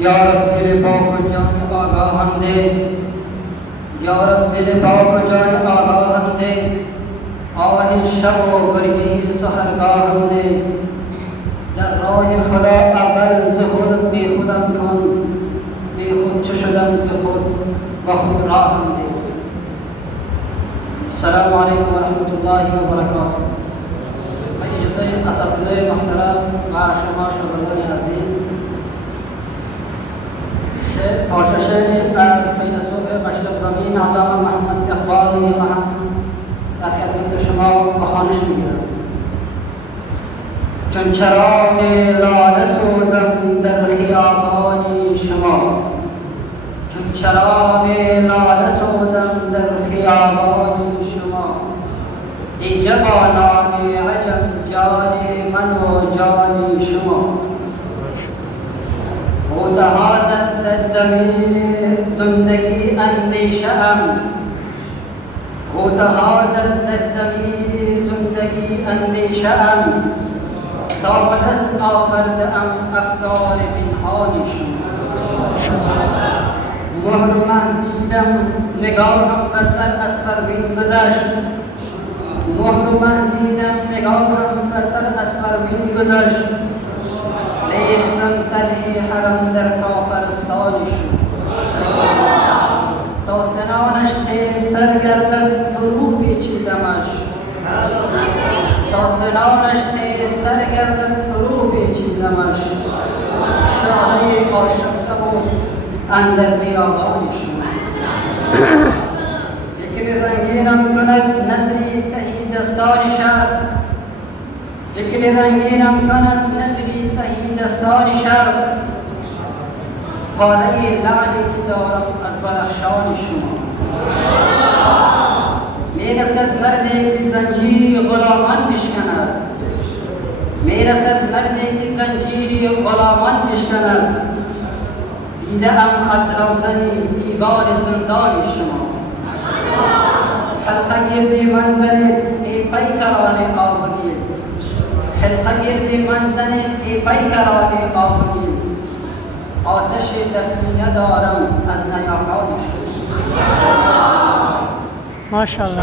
یا رب دل پاک و جان آگاهم ده، یا رب دل پاک و جان آگاهم ده، آه شب و گریه سحرگاهم ده. در راه خدا اول ز خود بی خودم کن، بی خود چه شدم ز خود و خود راهم ده. السلام علیکم و رحمت الله و برکاته. اساتذه محترم و شما شاگردان عزیز، پارچه شعری از فیلسوف مشرق زمین علامه محمد اقبال میخواهم در خدمت شما به خوانش میگیرم. چون چراغ لاله سوزم در خیابان شما، چون چراغ لاله سوزم در خیابان شما. ای جوانان عجم جان من و جان شما. متحازد در زمین زندگی اندیشه ام، متحازد در زمین زندگی اندیشه ام. تا به دست آورده ام افکار پنهان شما. مهر من دیدم نگاهم بر در از پروین گذشت، مهر من دیدم نگاهم بر در از پروین گذشت. ریختم طرح حرم در کافرستان شد، تا سنانش تیزتر گردد فرو پیچیدمش، تا سنانش تیزتر گردد فرو پیچیدمش. شاهی آشفته و اندر بیابان شد. فکر رنگینم کند نظری تهی دستان شهر، فکر رنگینم کند نظری تهی دستان شهر. پاره لعلی که دارم از بدخشان شما. میرسد مردی که زنجیری غلامان بشکند، میرسد مردی که زنجیری غلامان بشکند. دیده ام از روزنی دیوار زندان شما. حلقه گردی منزل ای پیکران آبگیر، حلقه گردی منزل ای پیکران آبگیر. آتش در سینه دارم از نیاکان شما. ماشاءالله.